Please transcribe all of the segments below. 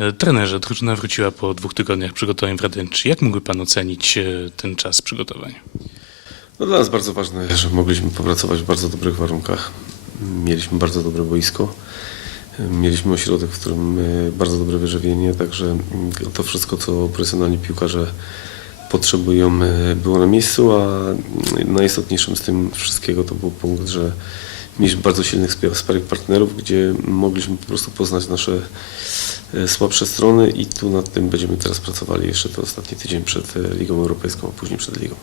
E, Trenerze, drużyna wróciła po dwóch tygodniach przygotowań w Radęczy. Jak mógłby Pan ocenić e, ten czas przygotowań? No dla nas bardzo ważne, że mogliśmy popracować w bardzo dobrych warunkach. Mieliśmy bardzo dobre boisko. Mieliśmy ośrodek, w którym e, bardzo dobre wyżywienie, także to wszystko, co profesjonalni piłkarze potrzebują, było na miejscu, a najistotniejszym z tym wszystkiego to był punkt, że mieliśmy bardzo silnych spa- sparych partnerów, gdzie mogliśmy po prostu poznać nasze e, słabsze strony i tu nad tym będziemy teraz pracowali jeszcze ten ostatni tydzień przed e, Ligą Europejską, a później przed Ligą.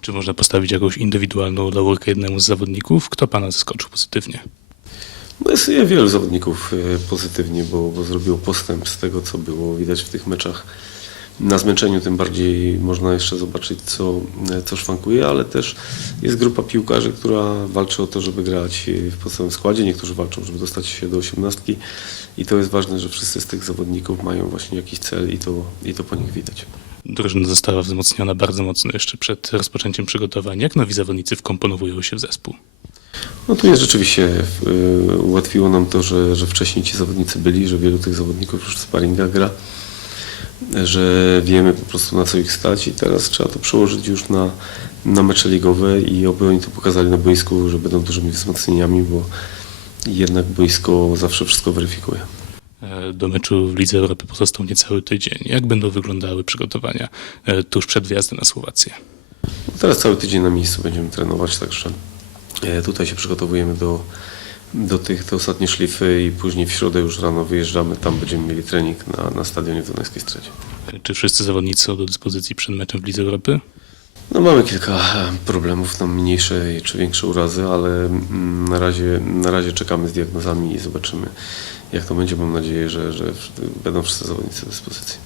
Czy można postawić jakąś indywidualną laurkę jednemu z zawodników? Kto Pana zaskoczył pozytywnie? No jest jest wielu zawodników e, pozytywnie, bo, bo zrobiło postęp z tego, co było widać w tych meczach. Na zmęczeniu tym bardziej można jeszcze zobaczyć, co, co szwankuje, ale też jest grupa piłkarzy, która walczy o to, żeby grać w podstawowym składzie. Niektórzy walczą, żeby dostać się do osiemnastki i to jest ważne, że wszyscy z tych zawodników mają właśnie jakiś cel i to, i to po nich widać. Drużyna została wzmocniona bardzo mocno jeszcze przed rozpoczęciem przygotowań. Jak nowi zawodnicy wkomponowują się w zespół? No tu jest rzeczywiście, y, ułatwiło nam to, że, że wcześniej ci zawodnicy byli, że wielu tych zawodników już w sparingach gra, że wiemy po prostu na co ich stać i teraz trzeba to przełożyć już na, na mecze ligowe i oby oni to pokazali na boisku, że będą dużymi wzmocnieniami, bo jednak boisko zawsze wszystko weryfikuje. E, Do meczu w Lidze Europy pozostał niecały tydzień. Jak będą wyglądały przygotowania e, tuż przed wyjazdem na Słowację? Teraz cały tydzień na miejscu będziemy trenować, także e, tutaj się przygotowujemy do, do tych te ostatnie szlify i później w środę już rano wyjeżdżamy, tam będziemy mieli trening na, na stadionie w Dunajskiej Strecie. E, Czy wszyscy zawodnicy są do dyspozycji przed meczem w Lidze Europy? No mamy kilka problemów, tam mniejsze czy większe urazy, ale mm, na razie, na razie czekamy z diagnozami i zobaczymy jak to będzie. Mam nadzieję, że, że będą wszyscy zawodnicy do dyspozycji.